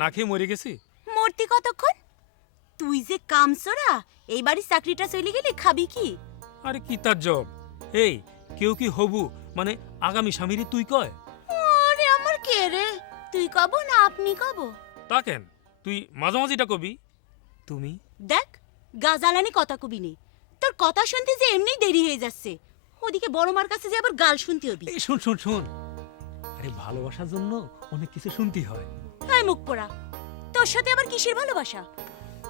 না খেয়ে মরে গেছি। মরতি কতক্ষণ? তুই যে কামসরা, এই বাড়ির চাকরিটা চলে গেলে খাবি কি? আরে কি তার জব? এই কেউ কি হবু মানে আগামী স্বামীরে তুই কয়? আরে আমার কে রে, তুই কব না আপনি কব? তা কেন তুই মাঝামাঝিটা কবি? তুমি দেখ গাজালানি কথা কবি নে, তোর কথা শুনতে যে এমনি দেরি হয়ে যাচ্ছে, ওদিকে বড় মার কাছে যে আবার গাল শুনতে হবি। এই শুন শুন শুন, আরে ভালোবাসার জন্য অনেক কিছু শুনতে হয়। হ্যাঁ মুখ পোড়া, তোর সাথে আবার কিসের ভালোবাসা,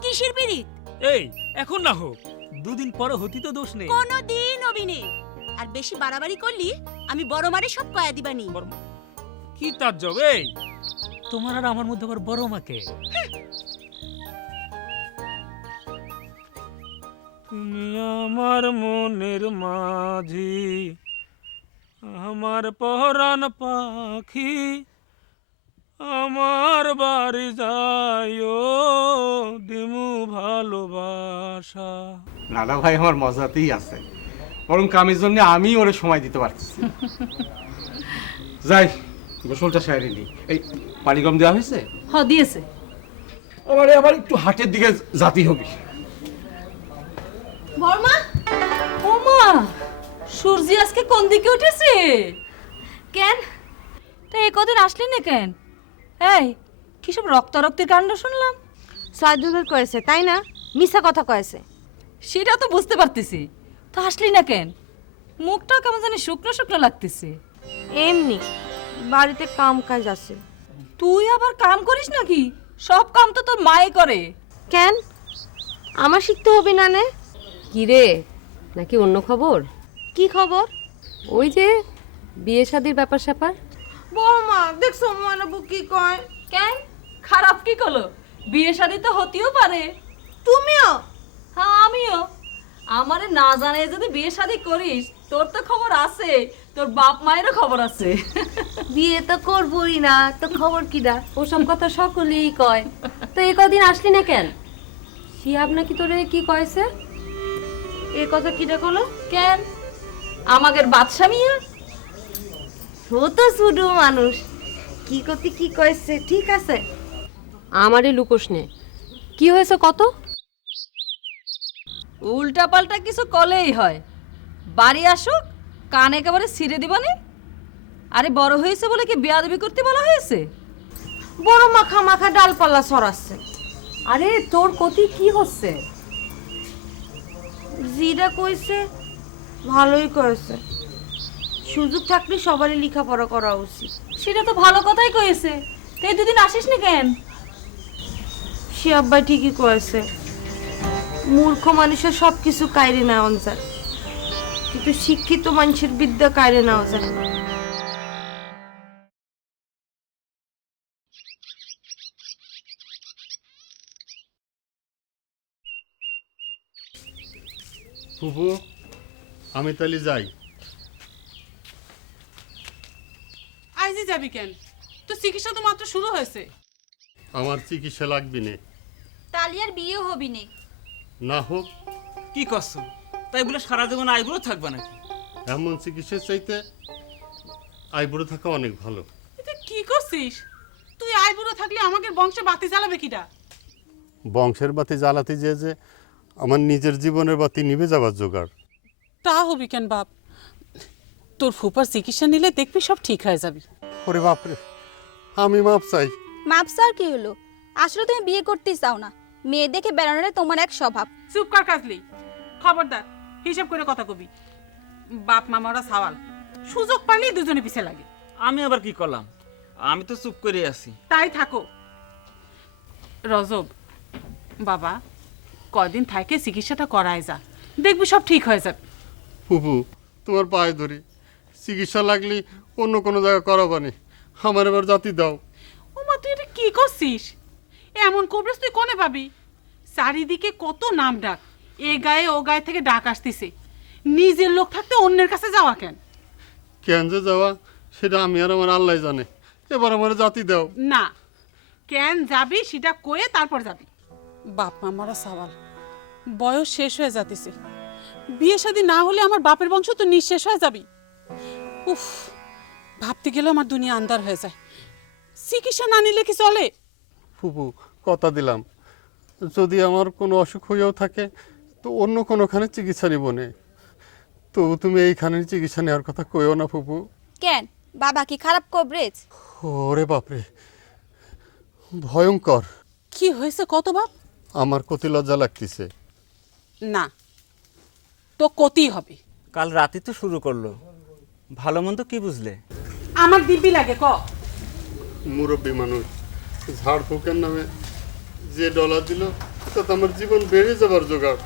কিসের পিরিত? এই এখন না হোক, দুদিন পরে হতি তো দোষ নেই। কোনদিন হবি নে, আর বেশি বাড়াবাড়ি করলি আমি বড় মারে সব কয়া দিবানি। কি তার জব? এই তোমার আর আমার মধ্যে আবার বড় মাকে। তুমি আমার মনের মাঝি, আমার পরাণ পাখি, আমার বাড়ি যাইও দিমু ভালোবাসা। নানা ভাই আমার মজাতেই আছে, বরং কামের জন্য আমি ওরে সময় দিতে পারতেছি। যাই গোসলটা সারি নি। এই পানি কম দেওয়া হয়েছে? হ্যাঁ দিয়েছে। আমারে আবার একটু হাটের দিকে জাতি হবি। বর্মা, ও মা, সূর্যি আজকে কোন দিকে উঠেছে? কেন তা এই কদিন আসলি না কেন? এই কিসব রক্তারক্তির কাণ্ড শুনলাম। সাইদুলের কয়েছে তাই না? মিছা কথা কয়েছে। সেটা তো বুঝতে পারতেছি, তো আসলি না কেন? মুখটা কেমন জানি শুকনো শুকনো লাগতেছে। এমনি বাড়িতে কাম কাজ আছে। তুই আবার কাম করিস নাকি? সব কাম তো তোর মাই করে। কেন আমার শিখতে হবে না? নে কি রে, নাকি অন্য খবর? কি খবর? ওই যে বিয়ে শাদির ব্যাপার স্যাপার। বড় মা দেখছো মানাবু কি কয়? কেন খারাপ কি করলো? বিয়ে শাদী তো হতেও পারে। তুমিও? হ্যাঁ আমিও। আমারে না জানে যদি বিয়ে শাদী করিস, তোর তো খবর আছে, তোর বাপ মায়েরও খবর আছে। বিয়ে তো করবই না তো খবর কিডা? ওসব কথা সকলেই কয়। তো এই কদিন আসলি না কেন? শিহাব নাকি তোরে কি কয়েছে? এই কথা কিটা কলো? কেন আমাদের বাদশা মিয়া? ও তো শুধু মানুষ, কি করতে কি কয়েছে ঠিক আছে। আমারে লুকোস নে, কি হয়েছে কত? উল্টা পাল্টা কিছু কলেই হয়। বাড়ি আসুক কান একেবারে ছিঁড়ে দিবানি। আরে বড় হয়েছে বলে কি বেয়াদবি করতে বলা হয়েছে? বড় মাখা মাখা ডালপালা সরাচ্ছে। আরে তোর কতি কি হচ্ছে? জিরা কইছে ভালোই কয়েছে, সুযোগ থাকলে সবারই লেখাপড়া করা উচিত। সেটা তো ভালো কথাই কয়েছে। তুই দুদিন আসিস না কেন? সে আব্বাই ঠিকই কয়েছে, মূর্খ মানুষের সব কিছু কায়রে নেওয়া যায়, কিন্তু শিক্ষিত মানুষের বিদ্যা কায়রে নেওয়া যায় না। ফুপু, আমি তাহলে যাই। আইজি যাবি কেন? তো চিকিৎসা তো মাত্র শুরু হয়েছে। আমার চিকিৎসা লাগবে না। তালিয়ার বিয়ে হবি নে। না হোক, কি করছো তাই বলে সারা জীবন আইবুড়ো থাকবা নাকি? এমন চিকিৎসার চাইতে আইবুড়ো থাকা অনেক ভালো। এটা কি করছিস তুই? আইবুড়ো থাকলে আমাদের বংশে বাতি জ্বালাবে কিটা? বংশের বাতি জ্বালাতে যে আমার নিজের জীবনের বাতি নিভে যাবার জোগাড়। তা হবি কেন বাপ? তোর ফুপার চিকিৎসা নিলে দেখবি সব ঠিক হয়ে যাবে। ওরে বাপরে, আমি মাপ চাই। মাপসার কি হলো? আসলে তুমি বিয়ে করতেই চাও না, মেয়ে দেখে বেড়ানোর তোমার এক স্বভাব। চুপ কর কাজলি, খবরদার হিসাব করে কথা কবি। বাপ মামারা সওয়াল, সুযোগ পাইলেই দুজনে পিছে লাগে। আমি আবার কি করলাম? আমি তো চুপ করে আছি। তাই থাকো। রজব বাবা, কয়দিন থাকে চিকিৎসাটা করায় যা, দেখবি সব ঠিক হয়ে যাবে। ফুপু, তোমার পায়ে ধরি, চিকিৎসা লাগলে অন্য কোনো জায়গা করাবানি, আমার এবার জাতি দাও। ও মা, তুই এটা কি করছিস? এমন কবরেজ তুই কোনে পাবি? চারিদিকে কত নাম ডাক, এ গায়ে ও গায়ে থেকে ডাক আসতেছে। নিজের লোক থাকতে অন্যের কাছে যাওয়া কেন? কেন যে যাওয়া সেটা আমি আর আমার আল্লাহ জানে। এবার আমার জাতি দাও। না, কেন যাবি সেটা কয়ে তারপর যাবি। বাপ মামারা সওয়াল, বয়স শেষ হয়ে যাতেছে, বিয়ে শাদী না হলে আমার বাপের বংশ তো নিঃশেষ হয়ে যাবি। উফ, ভাবতে গেলেও আমার দুনিয়া আন্ধার হয়ে যায়। চিকিৎসা না নিলে কি চলে? ফুপু কথা দিলাম, যদি আমার কোনো অসুখ হয়েও থাকে তো অন্য কোনোখানে চিকিৎসা নিব নে। তবু তুমি এইখানে চিকিৎসা নেওয়ার কথা কইও না ফুপু। কেন বাবা কি খারাপ কবরেজ? ওরে বাপরে, ভয়ঙ্কর। কি হয়েছে কত বাপ? আমার কতি লজ্জা লাগতেছে। না, তো কতই হবে। কাল রাতে তো শুরু করলো, ভালো মন্দ কি বুঝলে? আমার দিব্যি লাগে ক। মুরব্বী মানুষ ঝাড়ফুঁকের নামে যে ডলার দিল তাতে আমার জীবন বেড়ে যাবার জোগাড়।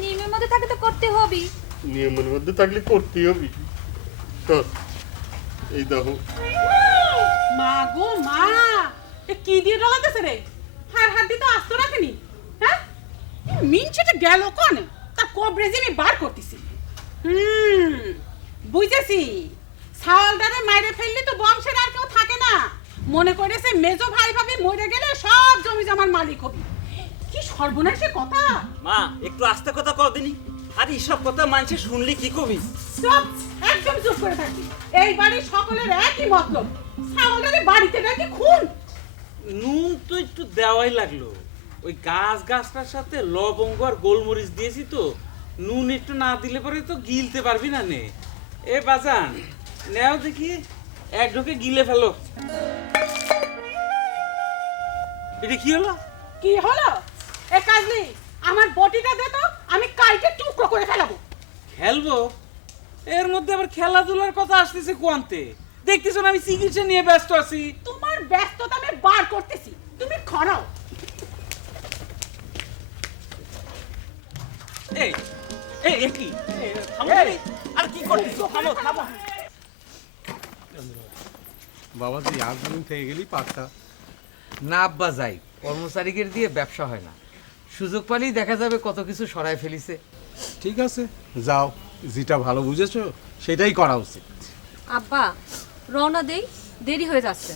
নিয়মের মধ্যে থাকে তো করতে হবেই। নিয়মের মধ্যে থাকলে করতেই হবে। চল, এই দেখো। মা গো মা, এ কি দিয়ে ডলাতেছে রে? হাড্ডি তো আস্ত রাখেনি। হ্যাঁ, মিনছেটা গেল কোনে? তার কবরেজে আমি বার করতেছি। বুঝেছি, ছাওয়ালটারে মাইরে ফেললে তো বংশের আর কেউ থাকে না। মনে করেছে মেজো ভাই ভাবি মরে গেলে সব জমি জমার মালিক হবি। কি সর্বনাশের কথা! মা একটু আস্তে কথা কও দিনি। আর এইসব কথা মানুষে শুনলে কি কবি? চুপ, একদম চুপ করে থাকি। এই বাড়ির সকলের একই মতলব, ছাওয়ালটারে বাড়িতে নাকি খুন। নুন তো একটু দেওয়াই লাগলো, ওই গাছটার সাথে লবঙ্গ আর গোলমরিচ দিয়েছি তো, নুন একটু না দিলে পরে তো গিলতে পারবি না নে। এ বাজান নেও দেখি, এক ঢোকে গিলে ফেলো। এটা কি হলো? কি হলো? এ কাজলি, আমার বটিটা দে তো, আমি কাইটে টুকরো করে ফেলাবো। খেলবো? এর মধ্যে আবার খেলাধুলার কথা আসতেছে কোয়ান্তে? দেখতেছো না আমি চিকিৎসা নিয়ে ব্যস্ত আছি। তোমার ব্যস্ততা আমি বার করতেছি, তুমি খড়াও। এই এই এ কি? থামো তুমি। আর কি করতেছো? থামো থামো। বাবাজি আর দুদিন থেকে গেলি পারতা। না আব্বা যাই, কর্মচারীদের দিয়ে ব্যবসা হয় না। সুযোগ পালেই দেখা যাবে কত কিছু সরায় ফেলিছে। ঠিক আছে, যাও, যেটা ভালো বুঝেছো সেটাই করা উচিত। আব্বা রওনা দেই, দেরি হয়ে যাচ্ছে।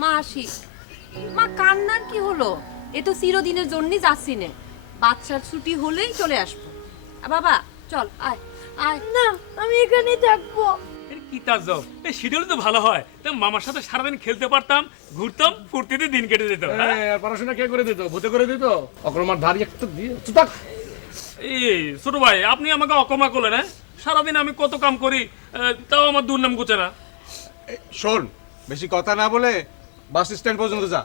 মা আসি। মা কান্নার কি হলো? এ তো চিরদিনের জন্যই যাচ্ছি নে, বাচ্চার ছুটি হলেই চলে আসবো। বাবা চল, আয় আয়। না, আমি এখানেই থাকবো। কি তাজ্জব, এই শিডিউল তো ভালো হয়। তো মামার সাথে সারাদিন খেলতে পারতাম, ঘুরতাম, ফুর্তিতে দিন কেটে যেত। পড়াশোনা কে করে দিত? ভূতে করে দিত? অকর্মার ধারি একটা দিয়ে চুতাক। এই ছোট ভাই, আপনি আমাকে অকমা করলেন। হ্যাঁ, সারাদিন আমি কত কাম করি, তাও আমার দুর্নাম গোছে না। শোন, বেশি কথা না বলে বাস স্ট্যান্ড পর্যন্ত যা।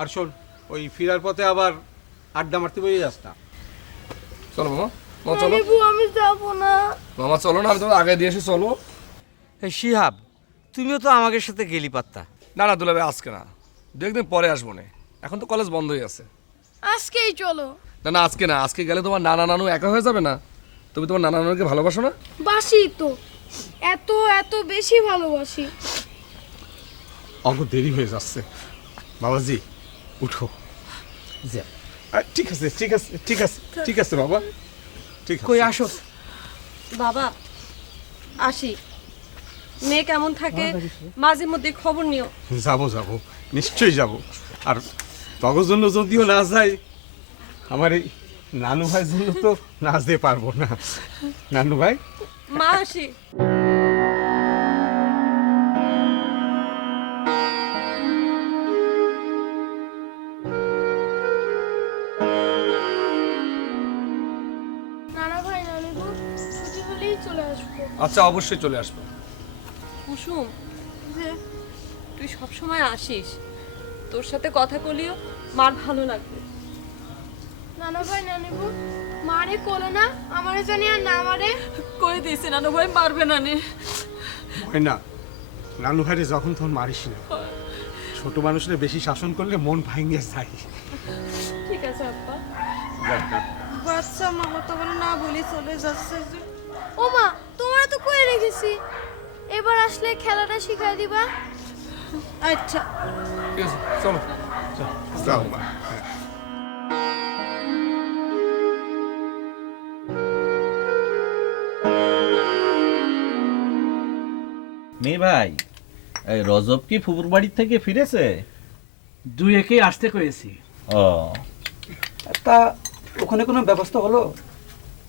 আর শোন, ওই ফিরার পথে আবার আড্ডা মারতে বইয়ে যাস না। চলো মামা, মামা চলো। আমি যাবো না। মামা চলো না, আমি তোমার আগে দিয়ে এসে চলো। এই শিহাব, তুমিও তো আমাদের সাথে গেলি পারতা। না না দুলাভাই, আজকে না, দু একদিন পরে আসবো না। এখন তো কলেজ বন্ধই আছে। আজকেই চলো। না না, আজকে না, আজকে গেলে তোমার নানা নানু একা হয়ে যাবে না? তুমি তোমার নানা নানুকে ভালোবাসো না? বাসি তো, এত এত বেশি ভালোবাসি। অঙ্ক দেরি হয়ে যাচ্ছে। বাবাজি উঠো। ঠিক আছে ঠিক আছে ঠিক আছে ঠিক আছে বাবা, ঠিক আছে। কই আসো। বাবা আসি। মেয়ে কেমন থাকে মাঝে মধ্যে খবর নিও। যাবো যাবো, নিশ্চয়ই যাব। আর তগর জন্য যদিও না যাই, আমার এই নানু ভাইয়ের জন্য তো না যেতে পারবো না। নানু ভাই, মা আসি। নানা ভাই নানি গো, ছুটি হলেই চলে আসবো। আচ্ছা, অবশ্যই চলে আসবো। কুসুম, তুই সব সময় আসিস, তোর সাথে কথা বলিও মার ভালো লাগবে। নানা ভাই নানি গো, মারে কোলো না, আমারে জানি আর না মারে। কই দিয়েছে নানু ভাই মারবে না নে। হয় না, নানু ভাইরে যখন তখন মারিস না। ছোট মানুষের বেশি শাসন করলে মন ভাঙে যায়। ঠিক আছে আব্বা। বাচ্চা মামা তো বলে না বলি চলে যাচ্ছে। ও মা, তোমার তো কই রেখেছি, এবার আসলে খেলাটা শিখাই দিবা। আচ্ছা ঠিক আছে, চলো। যাও মা। মেয়ে ভাই, এই রজব কি ফুপুর বাড়ির থেকে ফিরেছে? দুই একেই আসতে করেছি। ও তা ওখানে কোনো ব্যবস্থা হলো?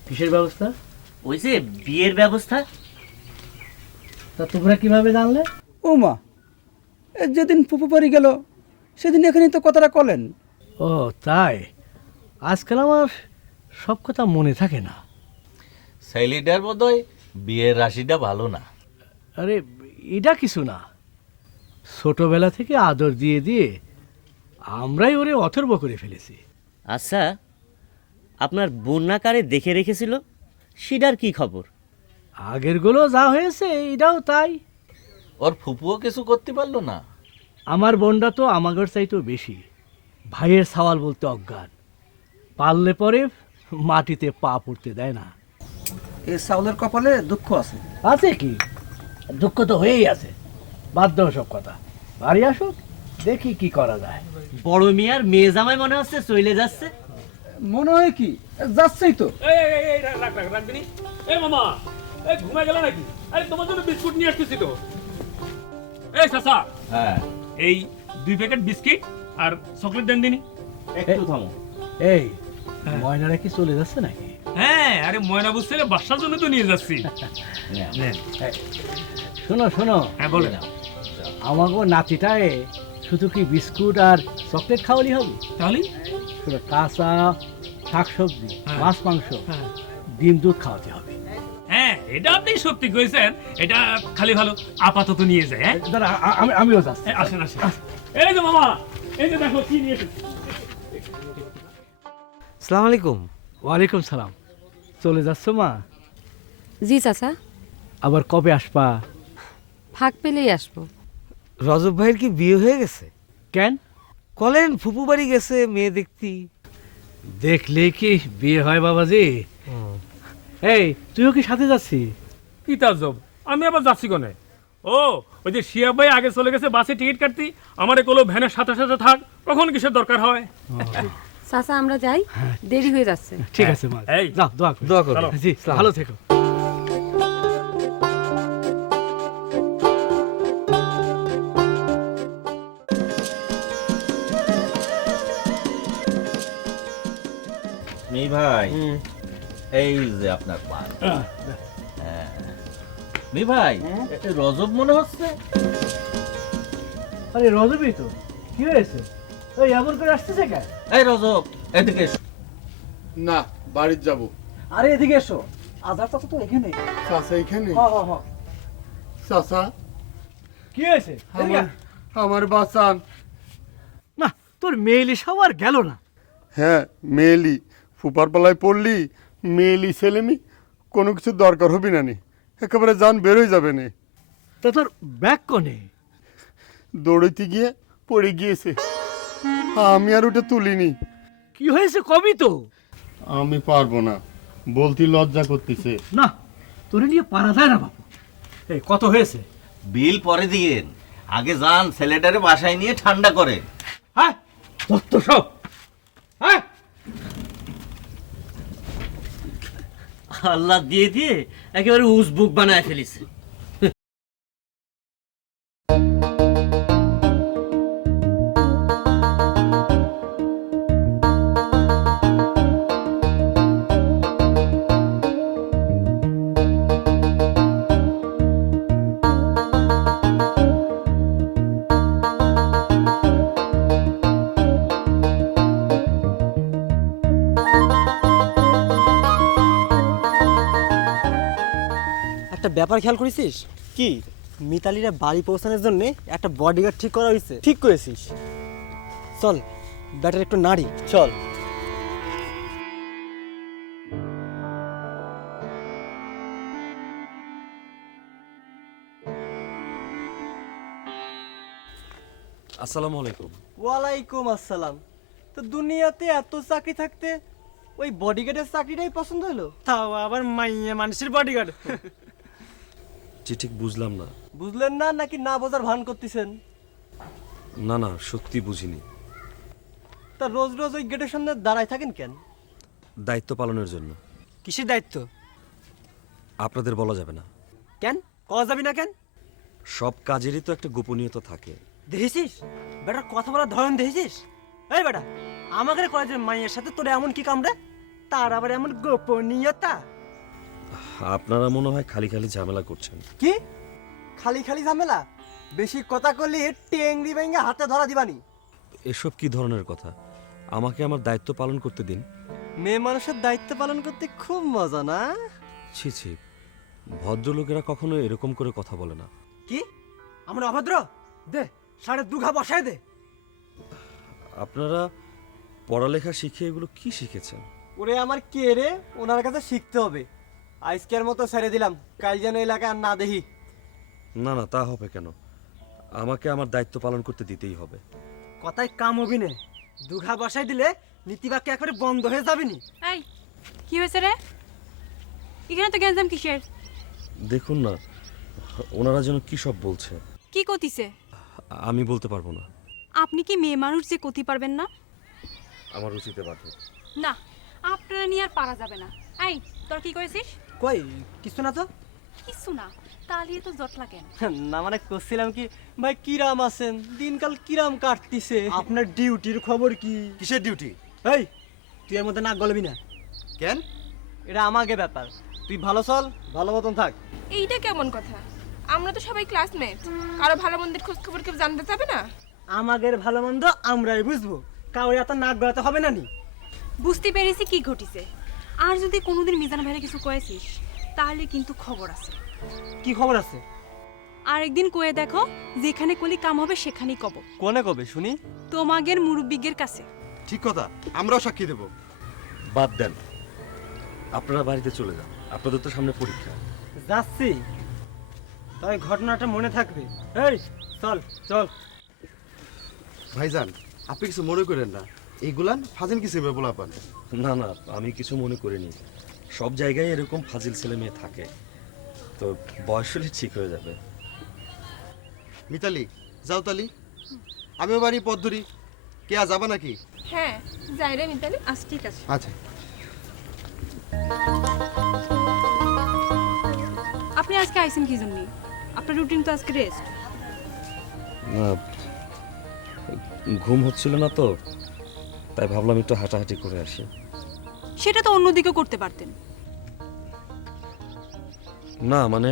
কিসের ব্যবস্থা? ওই যে বিয়ের ব্যবস্থা। তা তোমরা কিভাবে জানলে? ও মা, যেদিন ফুপু বাড়ি গেল সেদিন এখানে তো কথাটা কলেন। ও তাই, আজকাল আমার সব কথা মনে থাকে না। ছেলেটার বোধহয় বিয়ের রাশিটা ভালো না। আরে এটা কিছু না, ছোটবেলা থেকে আদর দিয়ে দিয়ে আমরাই ওরে অথর্ব করে ফেলেছি। আচ্ছা, আপনার বন্যাকারে দেখে রেখেছিল, সেটার কি খবর? আগেরগুলো যা হয়েছে এটাও তাই। ওর ফুপুও কিছু করতে পারলো না। আমার বোনটা তো আমাদের চাইতেও বেশি, ভাইয়ের সওয়াল বলতে অজ্ঞান, পারলে পরে মাটিতে পা পড়তে দেয় না। এই সাউলের কপালে দুঃখ আছে। আছে কি, দুঃখ তো হয়েই আছে। বাদ দাও সব কথা, বাড়ি আসুক, দেখি কি করা যায়। বড় মেয়ার মেয়ে জামাই মনে হচ্ছে চলে যাচ্ছে। মনে হয় কি যাচ্ছেই তো। রাখবি নি? এই মামা, এই ঘুমায় গেল নাকি? আরে তোমার জন্য বিস্কুট নিয়ে আসতেছি তো। এই চাচা, হ্যাঁ, এই 2 প্যাকেট বিস্কিট আর চকলেট দেন দিনি। একটু থামো। এই ময়নারা কি চলে যাচ্ছে নাকি? হ্যাঁ, আরে ময়না বুঝতে বাসার জন্য তো নিয়ে যাচ্ছি। শোনো শোনো, হ্যাঁ বলে আমাকে নাতিটায় শুধু কি বিস্কুট আর চকলেট খাওয়ালি হবে? তাহলে শুধু কাঁচা শাকসবজি, মাছ মাংস, ডিম দুধ খাওয়াতে হবে। হ্যাঁ, এটা আপনি সত্যি কইছেন। এটা খালি ভালো আপাতত নিয়ে যায়। হ্যাঁ দাদা, আমিও যাচ্ছি। আসেন আসেন। এই যে মামা, এই যে দেখো কি নিয়ে এসেছি। সালাম আলাইকুম। ওয়ালাইকুম সালাম। চলে যাচ্ছ মা? জি চাচা, আবার কবে আসবা? ফাঁক পেলেই আসবো। রজব ভাইয়ের কি বিয়ে হয়ে গেছে? কেন? কলেন ফুপু বাড়ি গেছে মেয়ে দেখতি। দেখলে কি বিয়ে হয় বাবাজি? এই তুইও কি সাথে যাচ্ছি? কি তাজ্জব, আমি আবার যাচ্ছি কোনে? ও, ওই যে শিয়া ভাই আগে চলে গেছে বাসে টিকিট কাটতি, আমারে কোলো ভ্যানের সাথে সাথে থাক, কখন কিসের দরকার হয়। চাচা আমরা যাই, দেরি হয়ে যাচ্ছে। ঠিক আছে মা, এই যাও, দোয়া করো। দোয়া করো। জি, ভালো থেকো। মেয়ে ভাই, এই যে আপনার মাল। হ্যাঁ মেয়ে ভাই, এটা রজব মনে হচ্ছে। আরে রজবই তো, কি হয়েছে? ওই এমন করে আসতেছে কেন? এই রজব, এদিকে এসো। না, বাড়ির যাব। আরে এদিকে এসো, আধার চাচা তো এখানে। চাচা এখানে? হ্যাঁ। চাচা, কি হয়েছে? আমার বাঁচান। না, তোর মেয়েলি সবার গেল না। হ্যাঁ, মেয়েলি ফুপার পালায় পড়লি, মেয়েলি ছেলেমি, কোনো কিছু দরকার হবি না নি, একেবারে জান বেরোয় যাবে না। তা তোর ব্যাগ কনে? দৌড়াইতে গিয়ে পড়ে গিয়েছে, আমি আর ওটা তুলিনি। কি হয়েছে কবি তো? আমি পারবো না, বলতে লজ্জা করতেছে। না, তোরে নিয়ে পারা যায় না বাবু। এই কত হয়েছে? বিল পরে দিয়েন, আগে যান ছেলেটারে বাসায় নিয়ে ঠান্ডা করে। হ্যাঁ, দত্ত সব। হ্যাঁ, আল্লাহ দিয়ে দিয়ে একেবারে উজবুক বানায় ফেলিছে। একটা ব্যাপার খেয়াল করেছিস কি? মিতালিরা বাড়ি পৌঁছানোর জন্য একটা বডিগার্ড ঠিক করা হয়েছে। ঠিক করেছিস, চল ব্যাটার একটু নাড়ি, চল। আসসালামু আলাইকুম। ওয়ালাইকুম আসসালাম। তো দুনিয়াতে এত চাকরি থাকতে ওই বডিগার্ডের চাকরিটাই পছন্দ হলো, তাও আবার মাইয়া মানুষের বডিগার্ড। জি ঠিক বুঝলাম না। বুঝলেন না নাকি না বোঝার ভান করতেছেন? না না, সত্যি বুঝিনি। তা রোজ রোজ ওই গেটের সামনে দাঁড়ায় থাকেন কেন? দায়িত্ব পালনের জন্য। কিসের দায়িত্ব? আপনাদের বলা যাবে না। কেন কওয়া যাবি না কেন? সব কাজেরই তো একটা গোপনীয়তা থাকে। দেখেছিস বেটার কথা বলার ধরন, দেখেছিস? এই বেটা, আমাদের কলেজের মাইয়ের সাথে তোর এমন কি কামড়ে, তার আবার এমন গোপনীয়তা? আপনারা মনে হয় খালি খালি ঝামেলা করছেন। কি খালি খালি ঝামেলা? বেশি কথা কইলে টেংরি ভেঙে হাতে ধরা দিবানি। এসব কি ধরনের কথা? আমাকে আমার দায়িত্ব পালন করতে দিন। মেয়ে মানুষের দায়িত্ব পালন করতে খুব মজা না? ছি ছি, ভদ্রলোকেরা কখনো এরকম করে কথা বলে না। কি আমরা অভদ্র? দে 2.5 ঘা বসায় দে। আপনারা পড়ালেখা শিখে এগুলো কি শিখেছেন? ওরে আমার কে রে, ওনার কাছে শিখতে হবে। আজকের মতো ছেড়ে দিলাম, কাল যেন এলাকায় আর না দেখি। না না, তা হবে কেন? আমাকে আমার দায়িত্ব পালন করতে দিতেই হবে। কথায় কাম হবি না, 2 ঘা বসাই দিলে নীতিবাক্য একবারে বন্ধ হয়ে যাবে নি। এই কি হয়েছে রে? এখানে তো গ্যাঞ্জাম কিসের? দেখুন না, ওনারা যেন কি সব বলছে। কি কতিছে? আমি বলতে পারবো না। আপনি কি মেয়ে মানুষ যে কতি পারবেন না? আমার রুচিতে বাধে। না, আপনারা নিয়ে আর পারা যাবে না। এই তোর কি করেছিস? কই কিছু না তো। কিছু না, তাহলে তো জটলা কেন? না মানে করছিলাম কি ভাই, কিরাম আছেন? দিনকাল কিরাম কাটতিছে? আপনার ডিউটির খবর কি? কিসের ডিউটি? এই তুই এর মধ্যে নাক গলবি না। কেন? এটা আমাকে ব্যাপার। তুই ভালো চল, ভালো মতন থাক। এইটা কেমন কথা? আমরা তো সবাই ক্লাসমেট, কারো ভালো মন্দের খোঁজ খবর কেউ জানতে চাবে না? আমাদের ভালো মন্দ আমরাই বুঝবো, কাউরে এত নাক গলাতে হবে না নি। বুঝতে পেরেছি কি ঘটিছে। আর যদি কোনোদিন মিজান ভাইরে কিছু কয়েছিস তাহলে কিন্তু খবর আছে। কি খবর আছে? আর একদিন কয়ে দেখো, যেখানে কলি কাম হবে সেখানেই কব। কোনে কবে শুনি? তোমাগের মুরব্বিগের কাছে। ঠিক কথা, আমরাও সাক্ষী দেব। বাদ দেন, আপনারা বাড়িতে চলে যান, আপনাদের তো সামনে পরীক্ষা। যাচ্ছি, তাই ঘটনাটা মনে থাকবে। এই চল চল। ভাইজান, আপনি কিছু মনে করেন না, এইগুলান ফাজিল কিছু বলা পান। না না, আমি কিছু মনে করিনি। সব জায়গায় এরকম ফাজিল ছেলে মেয়ে থাকে, তো বয়স হলে ঠিক হয়ে যাবে। মিতালি, যাও তালি, আমিও বাড়ি পথ ধরি। কে আজ যাবা নাকি? হ্যাঁ যাই রে মিতালি। আচ্ছা ঠিক আছে। আচ্ছা। আপনি আজকে আইছেন কি জন্য? আপনার রুটিন তো আজকে রেস্ট। না, ঘুম হচ্ছিল না তো, তাই ভাবলাম একটু হাঁটাহাঁটি করে আসি। সেটা তো অন্যদিকে করতে পারতেন। না মানে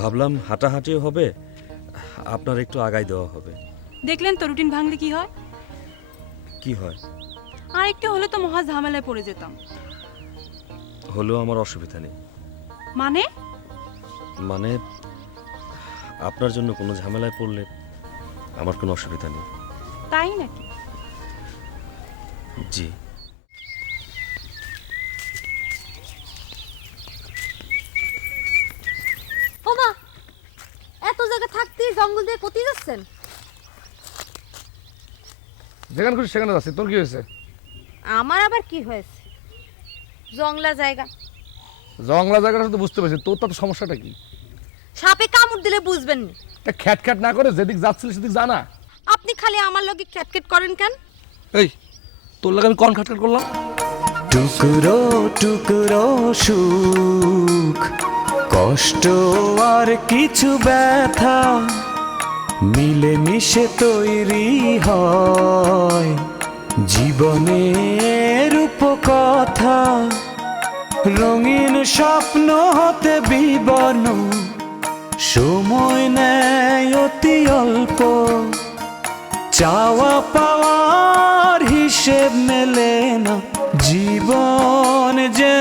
ভাবলাম হাঁটাহাঁটিও হবে, আপনার একটু আগাই দেওয়া হবে। দেখলেন তো রুটিন ভাঙলে কি হয়? কি হয়? আর একটু হলে তো মহা ঝামেলায় পড়ে যেতাম। হলেও আমার অসুবিধা নেই। মানে? মানে আপনার জন্য কোনো ঝামেলায় পড়লে আমার কোনো অসুবিধা নেই। তাই নাকি? জি। ওমা, এত জায়গা থাকতে জঙ্গল দিয়ে কোথায় যাচ্ছেন? যেখানে খুশি সেখানে যাচ্ছি। তোর কি হয়েছে? আমার আবার কি হয়েছে? জংলা জায়গা। জংলা জায়গাটা তো বুঝতে পারছি, তোর তো সমস্যাটা কি? সাপে কামড় দিলে বুঝবেন না। তা খ্যাট খ্যাট না করে যেদিক যাচ্ছিলি সেদিক জানা। আপনি খালি আমার লগে খ্যাটখ্যাট করেন কেন? এই তোর লাগে আমি কোন খ্যাট করলাম? টুকরো টুকরো সুখ, কষ্ট আর কিছু ব্যথা মিলে মিশে তৈরি হয় জীবনের রূপকথা। রঙিন স্বপ্ন হতে বিবর্ণ, সময় নেয় অতি অল্প, চাওয়া পাওয়ার হিসেব মেলে না, জীবন যে